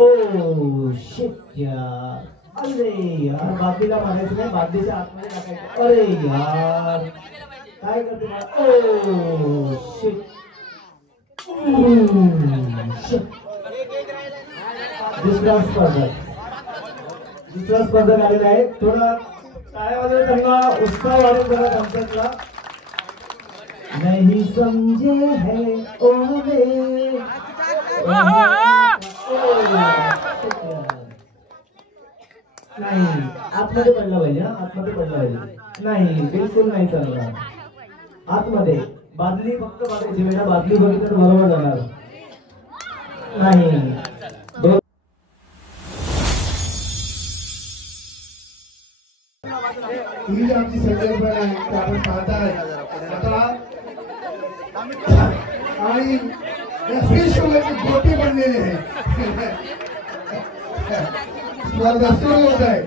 Oh shit यार, अरे यार बादलीला मारायचं नाही, बादलीच्या आतमध्ये टाकायचं. अरे यार काय करते मला. Oh shit. दुसरा स्पर्धक आलेला आहे. थोडा टाळ्यामध्ये त्यांना उत्साह वाढेल जरा कॉन्सर्टला. नहीं समझे है ओ रे. नाही आतमध्ये पडला पाहिजे ना, आतमध्ये पडला पाहिजे. नाही बिलकुल नाही चालणार. आतमध्ये बादली फक्त बघायची बेटा, बादली बघितलं तर बरोबर जाणार नाही. ही जी आमची संकल्पना आहे ती आपण पाहताय आता. आणि फिशची गोटी बनलेली आहे. स्पर्धा सुरू होत आहे.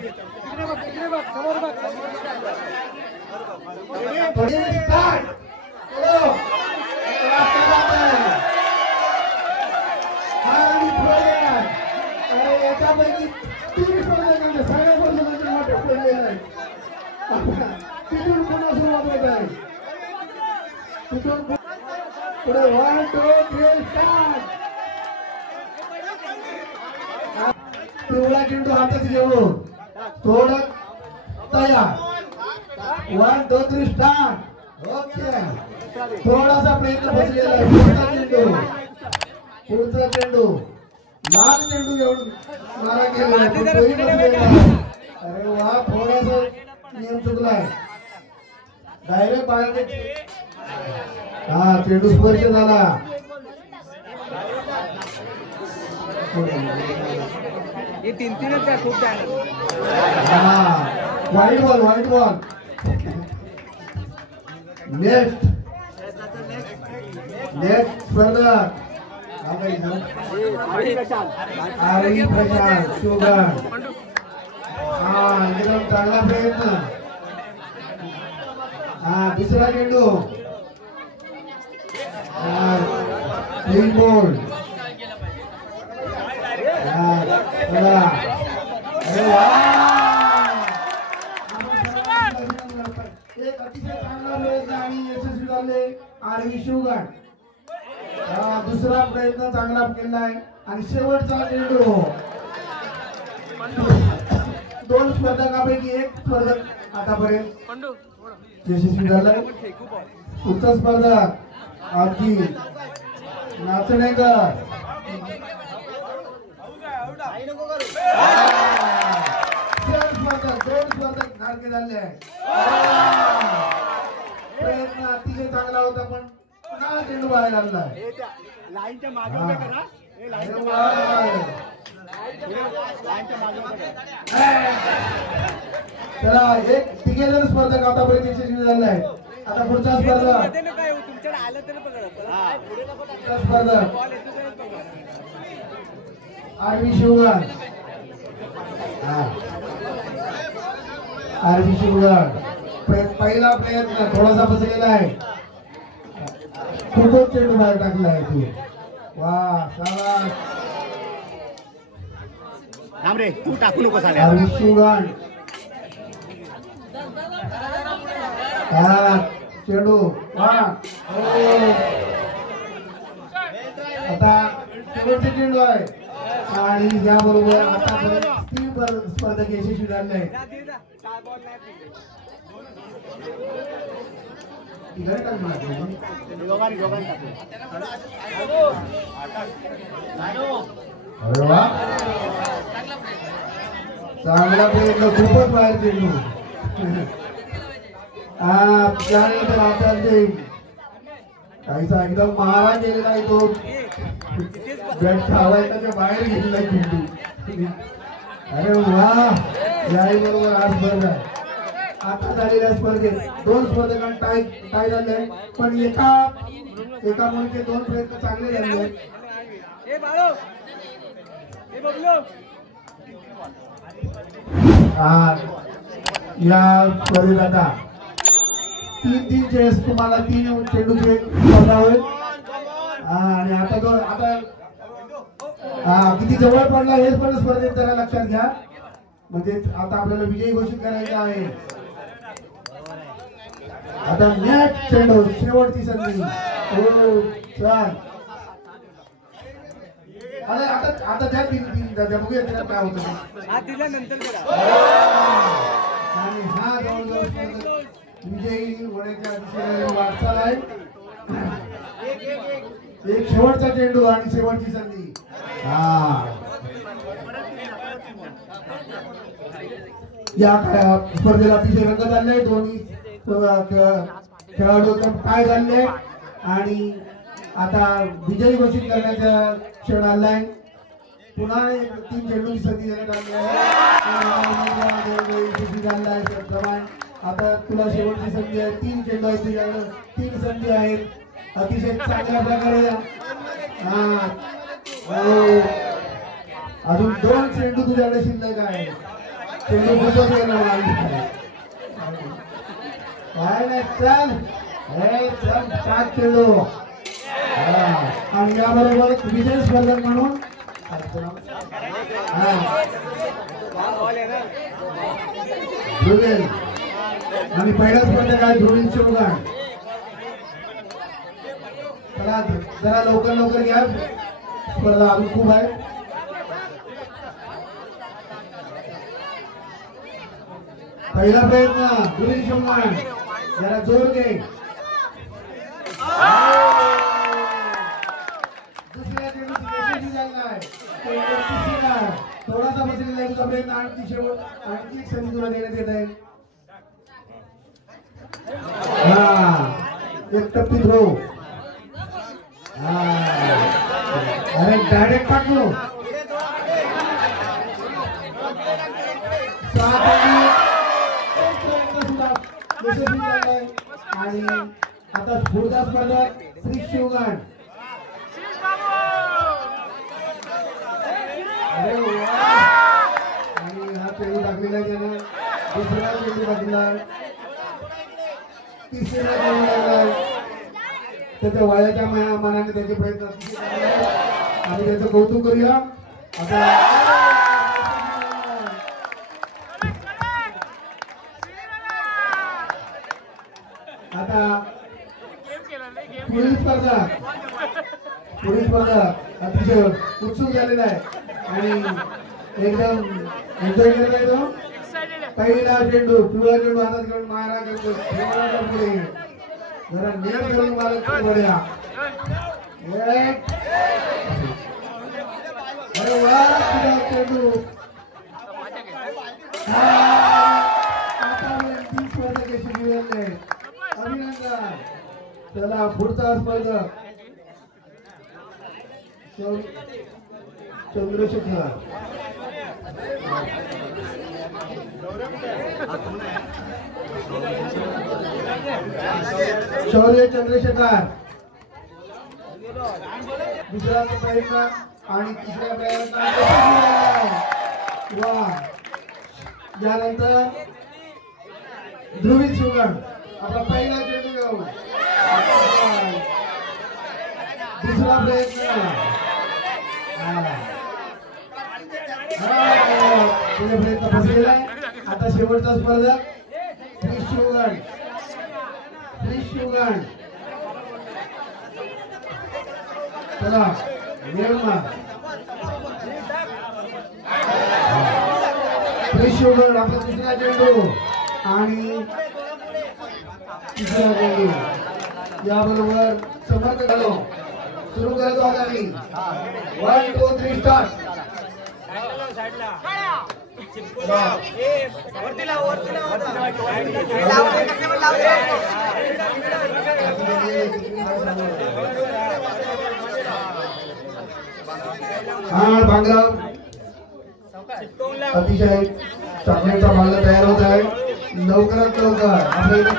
याच्यापैकी 3 स्पर्धकांना सगळ्या स्पर्धकांच्या वाटेत पडलेले आहे. तिथून पुन्हा सुरुवात होत आहे. तिथून पुढे 1 2 3 स्टार्ट. पिवळा चेंडू हातात घेऊन थोडं तयार. 1 2 3 स्टार्ट. ओके. थोडासा प्रयत्न बसलेला आहे. पुढचा चेंडू लाल चेंडू घेऊन मारा केला. अरे वा, थोडासा नियम चुकलाय. डायरेक्ट बाहेर. हा चेंडू स्पर्श झाला. ये 3-3 का खूप झालं. हा white ball, white ball. Next स्पर्धक आरवी प्रशांत शुगर. हा एकदम चांगला प्रयत्न. हा दुसरा चेंडू. तीन बॉल. अरे वा, एक अतिशय चांगला प्रयत्न आणि यशस्वी झाले आरवी शुगर. दुसरा प्रयत्न चांगला केलाय आणि शेवटचा चेंडू. 2 स्पर्धकांपैकी एक स्पर्धक आतापर्यंत यशस्वी झालाय. पुढचा स्पर्धक आमची नाचणेकर. दोन स्पर्धक नारके झाले आहे. प्रयत्न अतिशय चांगला होता पण पुन्हा चेंडू बाहेर आला. लाईनच्या मागे करा. चला एक तिघे जण स्पर्धक आतापर्यंत यशस्वी झाले आहे. आता पुढचा स्पर्धक स्पर्धक आरवी शुगर. आरवी शुगर पहिला प्रयत्न थोडासा बसलेला आहे. खूपच चेंडू बाहेर टाकला आहे तू. वा शाबास. रे तू टाकू नको साले. आरवी शुगर. चेंडू. आता शेवटचे चेंडू आहे आणि याबरोबर आतापर्यंत 3 स्पर्धक यशस्वी झाले आहेत. चांगला प्रयत्न. खूपच बाहेर चेंडू. त्यानंतर आपल्याला ते काहीसा एकदम महाराज गेलेला आहे तो. बॅट खावायचा बाहेर गेलेला चेंडू. अरे वा, याही बरोबर 8 स्पर्धा. आता झालेल्या स्पर्धेत 2 स्पर्धकांना टाय झाले पण एका मुलीचे 2 प्रयत्न चांगले झाले. या स्पर्धेत आता 3-3 चेस तुम्हाला 3 चेंडूचे स्पर्धा होईल. आणि आता किती जवळ पडला हेच पण स्पर्धेत जरा लक्षात घ्या. म्हणजे आता आपल्याला विजयी घोषित करायचा आहे. आता मॅच चेंडू शेवटची संधी. हो चल अरे आता त्या बघूया त्याला काय होतं. आणि हा जवळजवळ विजयी होण्याच्या दिशेने वाटचाल आहे. एक शेवटचा चेंडू आणि शेवटची संधी. या स्पर्धेला अतिशय रंग झाले. दोन्ही खेळाडू काय झाले आणि आता विजयी घोषित करण्याचा क्षण आलाय. पुन्हा 3 चेंडूची संधी देण्यात आली आहे. आता तुला शेवटची संधी आहे. 3 चेंडू आहेत तुझ्याकडे. 3 संधी आहेत. अतिशय चांगल्या प्रकारे अजून 2 चेंडू तुझ्याकडे शिल्लक आहे. चेंडू खूपच काय नाही चल चल 7 चेंडू. आणि याबरोबर विजय स्पर्धक म्हणून आणि पहिला स्पर्धक आहे ध्रुवील चौहान. चला जरा लवकर घ्या. स्पर्धा अजून खूप आहे. पहिला प्रयत्न ध्रुवील चौहान. जरा जोर घे. दुसऱ्या चेंडूची झालाय. थोडासा बसलेला आहे तुझा प्रयत्न. आणखी एक संधी तुला देण्यात येत आहे. एक टप्पी थ्रो. अरे डायरेक्ट टाकलो. आणि आता पुढचा स्पर्धक श्री शिवगण. आणि हा चेंडू टाकलेला आहे त्यानं. दुसरा चेंडू टाकला. तिसरा चेंडू लागलाय. त्याच्या वयाच्या मनाने त्याचे प्रयत्न आम्ही त्याचं कौतुक करूया. आता पुढील स्पर्धा अतिशय उत्सुक झालेला आहे आणि एकदम एन्जॉय करत आहे तो. पहिला चेंडू पिवळा चेंडू हातात घेऊन मारा करतो. पुढे जरा नियम करून मालक बढ्या. अरे वा चेंडू. आतापर्यंत 3 स्पर्धक यशस्वी झाले. अभिनंदन. चला पुढचा स्पर्धक चंद्रशेखर. शौर्य चंद्रशेखर. दुसरा प्रयत्न आणि तिसऱ्या प्रयत्नात वा. यानंतर ध्रुवील शिवगण. आपला पहिला चेंडू घेऊ. दुसरा प्रयत्न. प्रयत्न फसलेला आहे. आता शेवटचा स्पर्धक श्री शिवगण. चला श्री शिवगण. आपला दुसरा चेंडू आणि तिसरा चेंडू. याबरोबर समर्थ झालो. सुरू करतो आता मी. 1 2 3 स्टार्ट. बांगला अतिशय चांगल्याचा माल तयार होत आहे. लवकरात लवकर आपल्या इथे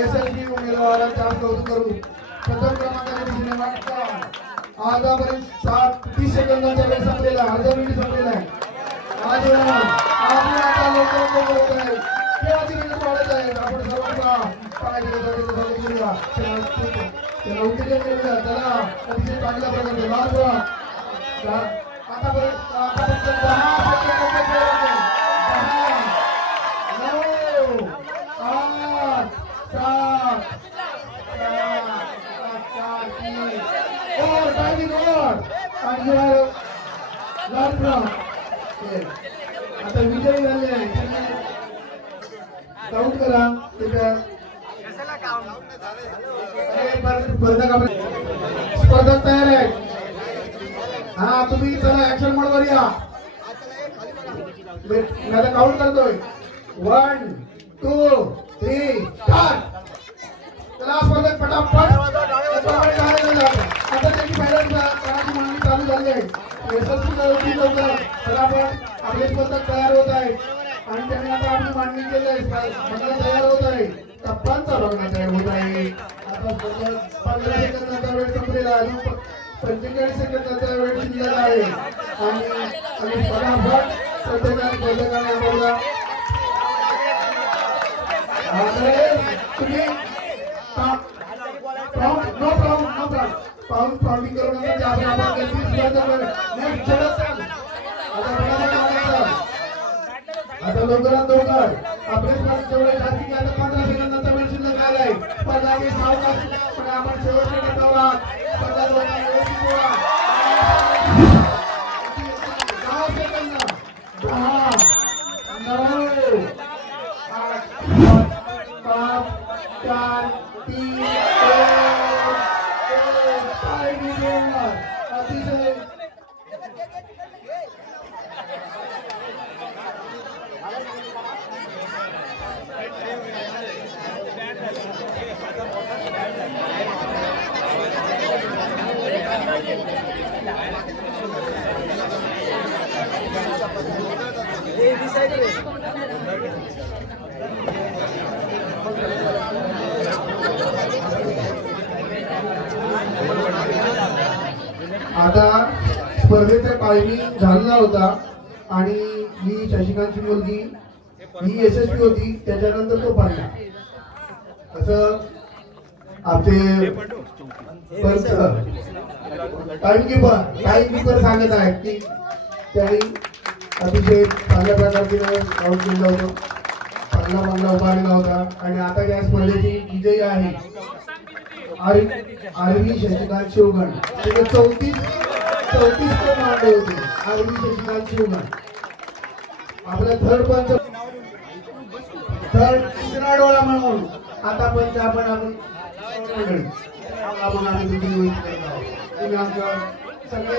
यशस्वी उमेदवारांचे कौतुक करू. प्रथम क्रमांकाच्या दिशेने वाटचाल. आतापर्यंत 30 सेकंदांचा वेळ संपलेला. अर्धा मिनिट संपलेला आहे. आता लवकर होत आहे. हे अतिरिक्त वाढत आहे. आपण सर्वांचा काय त्याला विजय केलेला त्याला अतिशय चांगल्या प्रकारे मार्ग आतापर्यंत 10 आता विजयी झाले काउंट करा स्पर्धक तयार आहे हा तुम्ही चला ऍक्शन मोड वर या मी काउंट करतोय 1 2 3 स्टार्ट चला स्पर्धक पटापट आता त्याची पहिल्यांदा मागणी चालू झाली आहे यशस्वी लवकर पटापट आपले स्पर्धक तयार होत आहेत आणि त्यांनी आता आपली मांडणी केली आहे तयार होत आहे टप्प्यांचा बघणं तयार होत आहे आता स्पर्धक 15 सेकंदाचा वेळ संपलेला आहे 45 सेकंदाचा वेळ शिल्लक आहे आणि पटापट स्पर्धकाने आम्हाला तुम्ही पाऊंडिंग करू नका आता लवकरात लवकर आपले जेवढे जास्तीत जास्त 15 सेकंदाचा वेळ शिल्लक आलाय स्पर्धा सावकाश पण आपण शेवटच्या टप्प्यावर स्पर्धा 10 सेकंद 10 9 8 5 4 3 अतिशय आता स्पर्धेचा टायमिंग झालेला होता आणि ही शशिकांतची मुलगी ही यशस्वी होती त्याच्यानंतर तो पडला असं आमचे टाइम कीपर सांगत आहेत की त्यांनी अतिशय चांगल्या प्रकारचे आउट केलं होतं चांगला उभारलेला होता आणि आता या स्पर्धेची विजयी आहे आरवी शशिकांत शिवगण 34 मांडले होते आरवी शशिकांत शिवगण आपल्या थर्ड तिसरा डोळा म्हणून आता पण आपण सगळे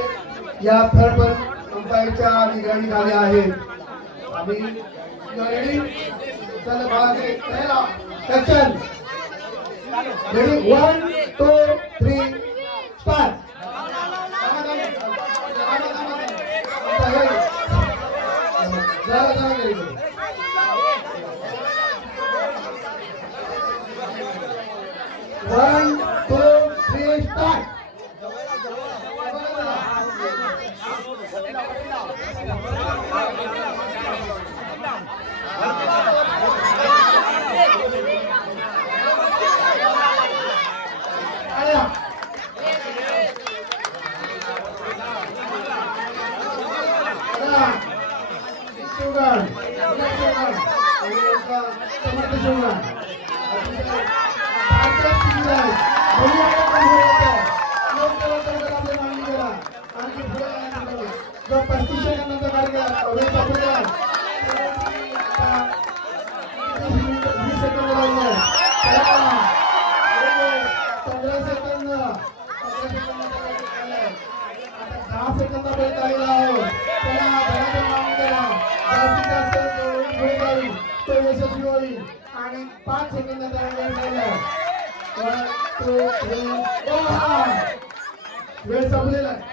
या थर्ड पण अंपायरच्या निगराणी झाले आहेत आम्ही रेडी चल बाळाचे action ready 1 2 3 start One, two, three, start. आणि 5 सेकंदाचा वेळ झाला 1 2 3 वेळ संपलेला आहे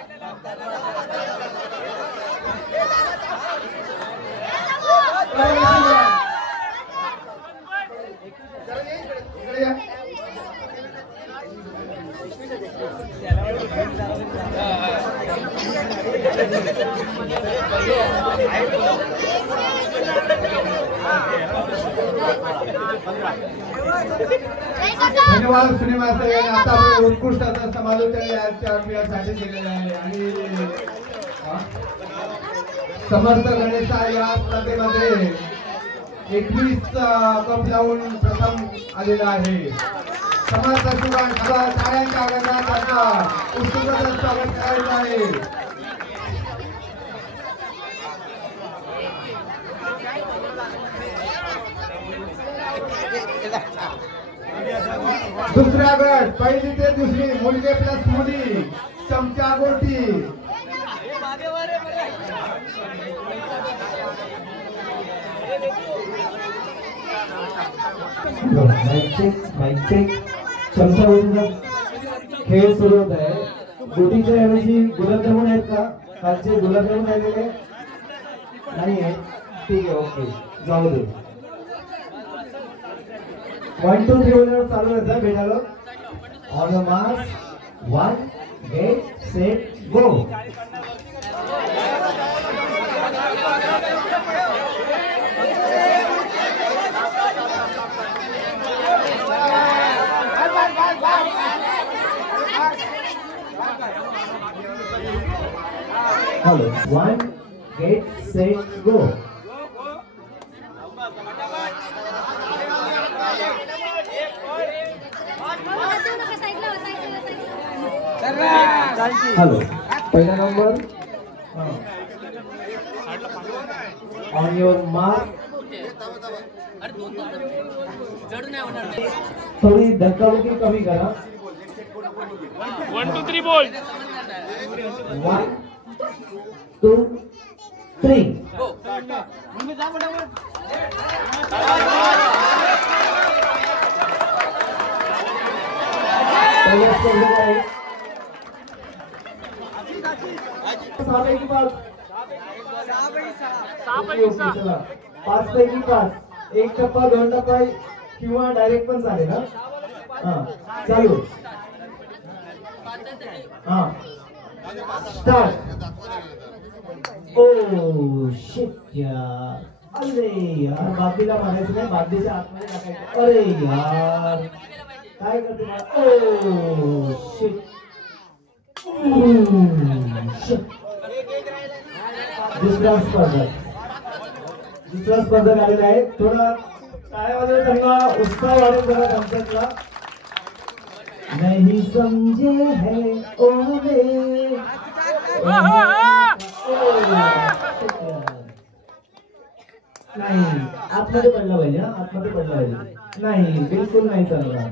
धन्यवाद सुनील मास्तर यांनी आता आपण उत्कृष्ट असं समालोचन याच्या खेळासाठी केलेलं आहे आणि समर्थ गणेशा या स्पर्धेमध्ये 21 कप लावून प्रथम आलेला आहे. समर्थ सुभाष टाळ्यांच्या आगमनात त्यांचा उत्सुकतेने स्वागत करायचं आहे. दुसरा गट पहिली ते दुसरी मुलगे प्लस मुली चमचा गोटी. Mic check. चमचा गोटीचा खेळ सुरू होत आहे. गोटीच्या ऐवजी गुलाबजामुन आहेत का? कालचे गुलाबजामुन राहिलेले नाही आहे. ठीक आहे, ओके, जाऊ दे. 1 2 3 वर चालू आहे भेटायला. On the mark 1 get set go. Hello 1 get set go. Hello पहिला नंबर. On your mark. थोडी धक्काबुक्की कमी करा. 1 2 3 बोल. 1 2 3 5 पैकी 5. 1 टप्पा 2 टप्पा किंवा डायरेक्ट पण चालेल. हा चालू. हा स्टार्ट. ओ शिट यार. अरे यार बादलीला मारायचं नाही, बादलीच्या आतमध्ये टाकायचं. अरे यार काय करते. Oh shit. दुसरा स्पर्धक आलेला आहे. थोडा टाळ्यामध्ये त्यांना उत्साह वाढेल बघा त्यांच्यातला. नहीं समझे है ओ रे. नाही आतमध्ये पडला पाहिजे. आतमध्ये पडला पाहिजे. नाही बिलकुल नाही चालणार.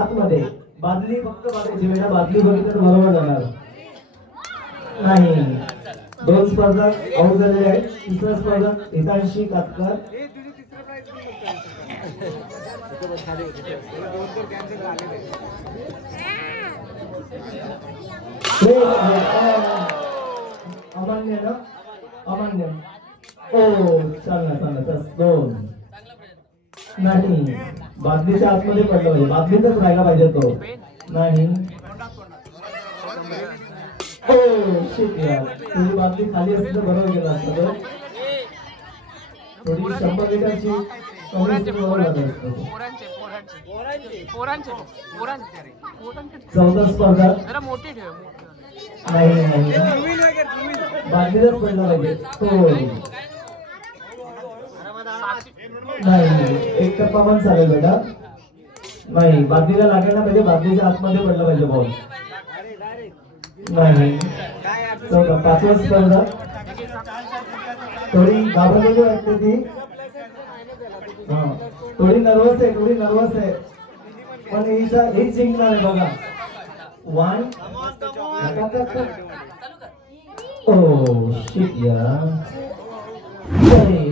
आतमध्ये बादली फक्त बघायची. वेळा बादली बघितलं तर बरोबर जाणार नाही. 2 स्पर्धक आउट झालेले आहेत. तिसरा स्पर्धक हितांशी कातकर. अमान्य ना. अमान्य. ओ चालणार 2 नाही. बादलीच्या आतमध्ये पडलं पाहिजे. बादलीतच राहायला पाहिजे तो. नाही. ओ शिट यार. थोडी बादली खाली असती तर बरोबर गेला असता. थोडी 100 लिटरची चौथा स्पर्धा नाही. बादलीलाच पडला पाहिजे तो. नाही 1 टप्पा पण चालेल बेटा. नाही बादलीला लागायला पाहिजे. बादलीच्या आतमध्ये पडला पाहिजे बॉल. नाही. चौथा 5वा स्पर्धा. थोडी घाबरलेली वाटते ती. थोडी नर्वस आहे पण हीच जिंकणार आहे बघा. 1 ओ शिट यार.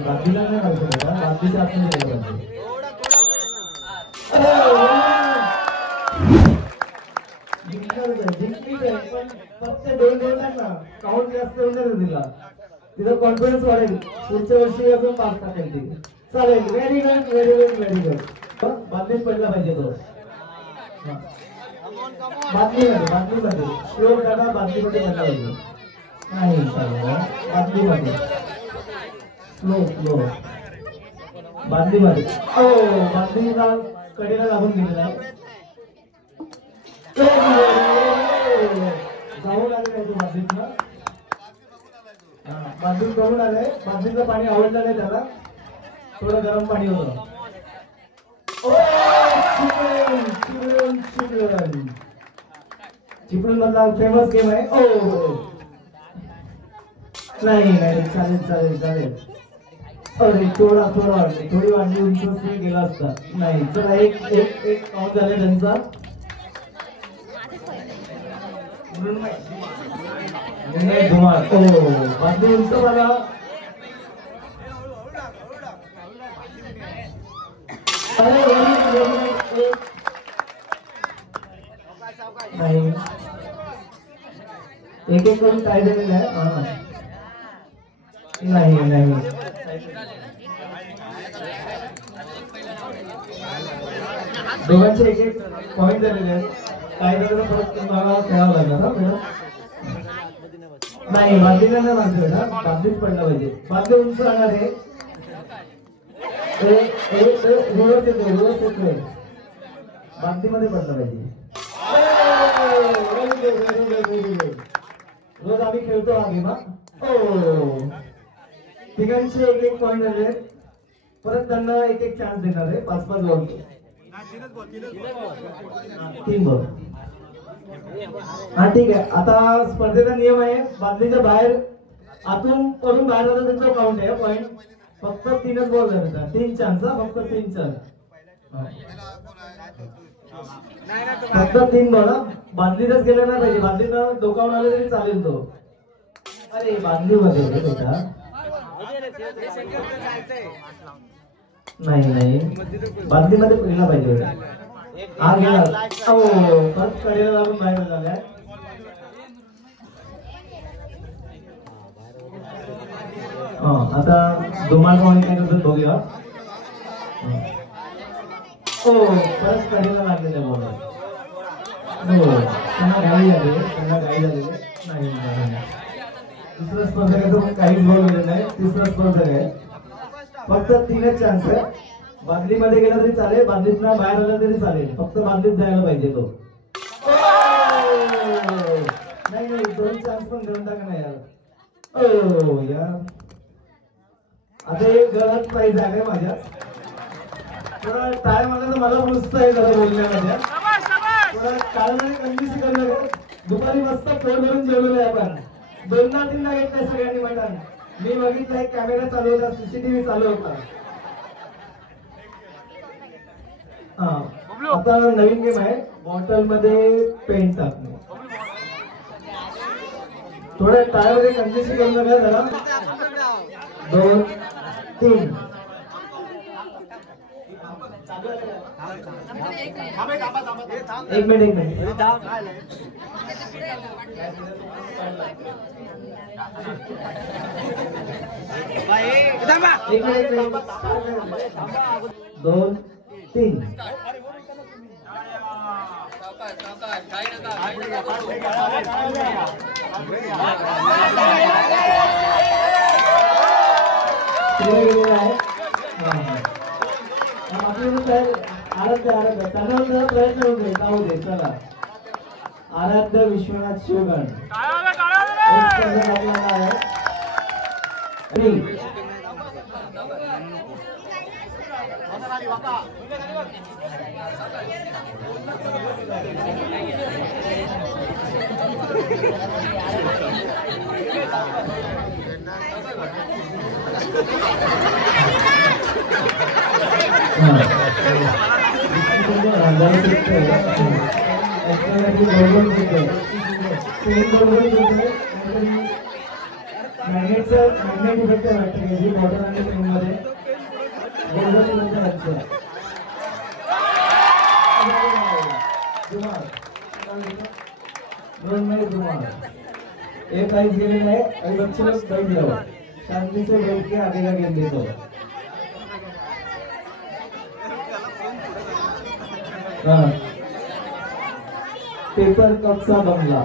बादलीला नाही लागतं बेटा. बादलीच्या आतमध्ये गेलं पाहिजे. जिंकली आहे पण फक्त 2 ना काउंट जास्त होऊन दिला. तिचा कॉन्फिडन्स वाढेल. पुढच्या वर्षी अजून 5 टाकेल ती. चालेल. Very good. बादलीत पडला पाहिजे तो. बादलीमध्ये श्लोक दादा बादलीमध्ये पडला पाहिजे. नाही चालू बादली मध्ये स्लो स्लो बादली मध्ये बादलीला कडेला लागून गेलेला आहे जाऊ लागले तो बादलीतला बादलीत करून आलंय बादलीतलं पाणी आवडलं नाही त्याला थोडं गरम पाणी होतं चिपळूण मधला फेमस गेम आहे नाही नाही चालेल चालेल चालेल अरे थोडा थोडी वाढली उंच गेला असता नाही चला एक एक एक काउंट झाले त्यांचा धुमाळ बादली उंच मला नाही एक एक करून काय झालेलं आहे नाही नाही दोघांचे एक एक पॉइंट झालेले आहेत काय झालं परत तुम्हाला खेळावं लागणार ना मॅडम नाही बादलीला नाही मारतो बेटा बादलीच पडला पाहिजे बादली उंच राहणार आहे रिवर्स येतोय बादलीमध्ये पडलं पाहिजे रोज आम्ही खेळतो हा गेम तिघांचे एक एक पॉइंट झाले परत त्यांना एक एक चान्स देणार आहे 5-5 बॉल 3 बॉल हा ठीक आहे आता स्पर्धेचा नियम आहे बादलीच्या बाहेर आतून करून बाहेर जाता त्यांचा काउंट आहे पॉइंट फक्त 3च बॉल झाले 3 चान्स फक्त 3 चान्स फक्त 3 बॉल बादलीतच गेलं नाही पाहिजे बादलीला डोकावून आले तरी चालेल तो अरे बादली मध्ये बेटा नाही नाही बादलीमध्ये पहिला पाहिजे हा गेला परत कडेला लागून बाहेर झालाय आता धुमाळ पाहुणे काय करतात बघूया परत कडेला लागलेले बॉल त्यांना गाडी झाली नाही दुसरा स्पर्धक काहीच बॉल गेले नाही तिसरा स्पर्धक आहे फक्त 3च चान्स आहे बादलीमध्ये गेला तरी चालेल बादलीतला बाहेर आला तरी चालेल फक्त बादलीत जायला पाहिजे तो नाही नाही 2 चान्स पण देऊन टाका नाही यार आता एक गलत प्राइज आहे माझ्या थोडा टाइम आला तर मला पुसत आहे जरा बोलण्यामध्ये थोडा काळाने कंडिशन करणं दुपारी मस्त पोट भरून जेवलेलं आहे आपण 2-3 घेतलंय सगळ्यांनी मैदान मी बघितलंय कॅमेरा चालू होता सीसीटीव्ही चालू होता आता नवीन गेम आहे बॉटल मध्ये पेंट टाकणे थोड्या टाळ्यामध्ये कंडिशन करून नका जरा 2-3 एक मिनिट दोन तीन आराध्य प्रयत्न होते जाऊ दे चला आराध्य विश्वनाथ शिवगण एक प्राइज गेलेला आहे आणि बच्चे लोग बैठ जाओ शांति से बैठ के आगे का गेम देखो पेपर कप चा बंगला